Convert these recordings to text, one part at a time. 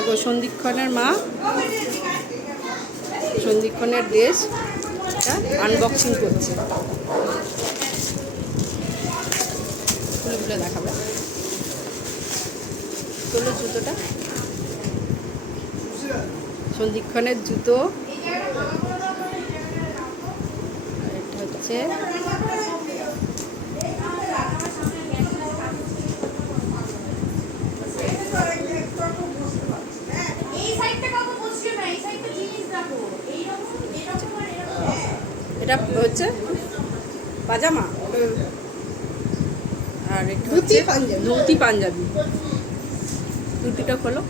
দেখো, সন্ধিক্ষণের মা, সন্ধিক্ষণের dress unboxing করছে। খুলে দেখাবে। তোলো জুতোটা। সন্ধিক্ষণের জুতো। এটা হচ্ছে এটা হচ্ছে পাজামা। আর এটা হচ্ছে পাঞ্জাবি। ধুতি পাঞ্জাবি। ধুতিটা খোলো।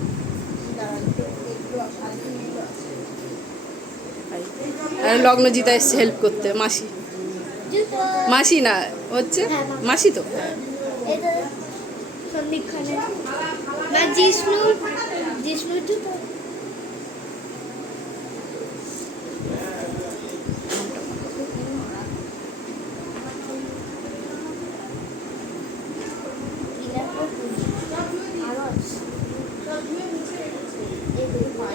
আর লগ্নজিতা এসছে হেল্প করতে মাসি। মাসি না হচ্ছে হ্যাঁ, মাসি তো? জিষ্ণু জিষ্ণু জুতো আরে হ্যাঁ গো মাসি নিয়ে যাব হ্যাঁ এটা দেখো হ্যাঁ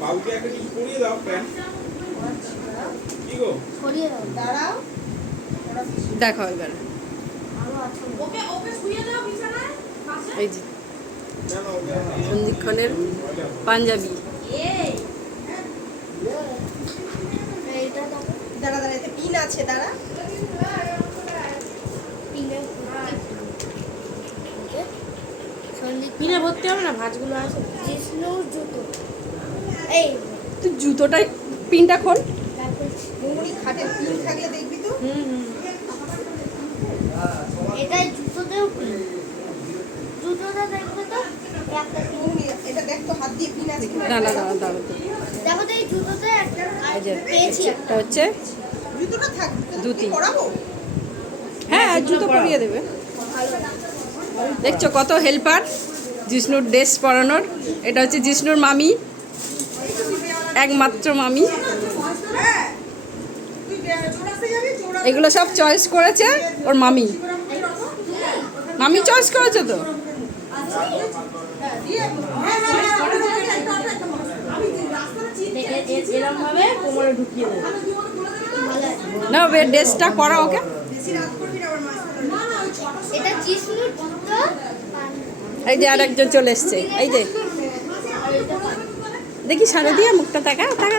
বাবুকে একটা কিছু পরিয়ে দাও প্যান্ট। কি গো? ছড়িয়ে দাও দাঁড়াও দেখো এবার। আরও ওকে ওকে শুয়ে দাও বিছানায় এই যে। কেন পাঞ্জাবি এই এইটা দাও দাঁড়া দাঁড়া এতে পিন আছে দাঁড়া। পিনে ভর্তি। হবে না? ভাঁজগুলো আছে। জিষ্ণুর জুতো। এই তুই জুতোটাই পিনটা খোল। মুড়ি খাটে পিন থাকলে দেখবি তো। হুম হুম। এটা জুতোতেও জুতোটা দেখবে তো? একটা পিন দাঁড়া দাঁড়া হচ্ছে জুতোটা থাক ধুতি। হ্যাঁ জুতো পরিয়ে দেবে। দেখছ কত হেল্পার জিষ্ণুর ড্রেস পরানোর। এটা হচ্ছে জিষ্ণুর মামি। একমাত্র মামি। এগুলো সব চয়েস করেছে ওর মামি। মামি চয়েস করেছে তো দিয়ে হ্যাঁ হ্যাঁ হ্যাঁ ওটা যাবে না, এটা, এটা, এটা, আমি যে রাস্তাটা চিনি কোমরে ঢুকিয়ে দেবে। না ওর ড্রেসটা করা ওকে। এই যে আরেকজন চলে এসছে। এই যে। দেখি সারা দিয়ে মুখটা তাকা তাকা